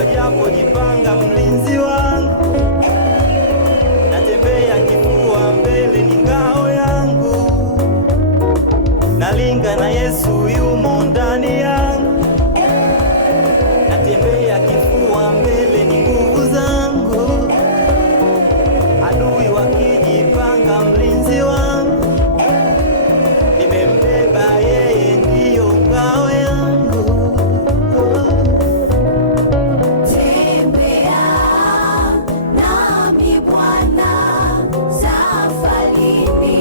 wajapojipanga mlinzi wangu, natembea kifua mbele ni ngao yangu, nalinga na Yesu yumo ndani yangu, natembea kifua mbele ni nguvu zangu, adui wakijipanga mlinzi wangu, nimembeba yeye ndiyo ngao yangu. Tembea nami Bwana safarini,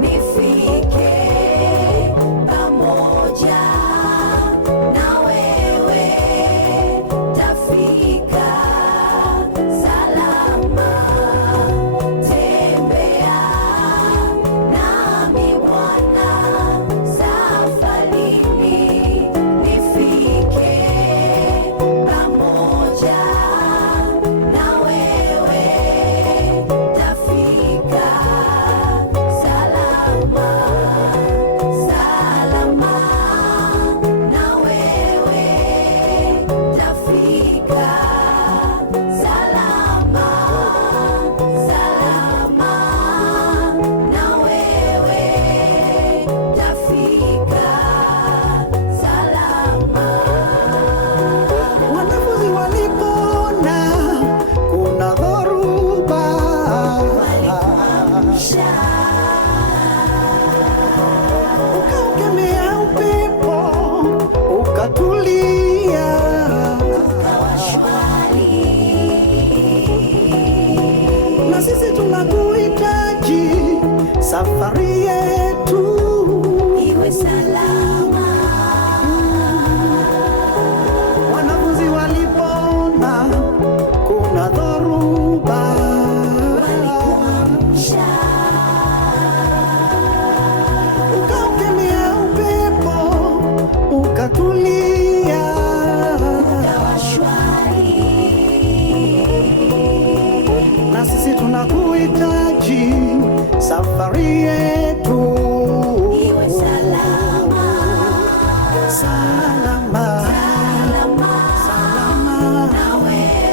nifike pamoja na wewe, tafika salama. Tembea nami Bwana safarini, nifike pamoja na wewe, tafika salama. Salama na wewe, tafika salama. Salama na wewe, tafika salama. Wanafunzi walipona kuna dhoruba, Walipoamsha ukaukemea upepo ukatulia. ukawa shwari, Na sisi tunakuhitaji, safari yetu iwe salama. wanafunzi walipona kuna dhoruba, Walipoamsha ukaukemea upepo ukatulia. ukawa shwari, Na sisi tunakuhitaji, safari yetu iwe salama. salama, Salama salama. na wewe,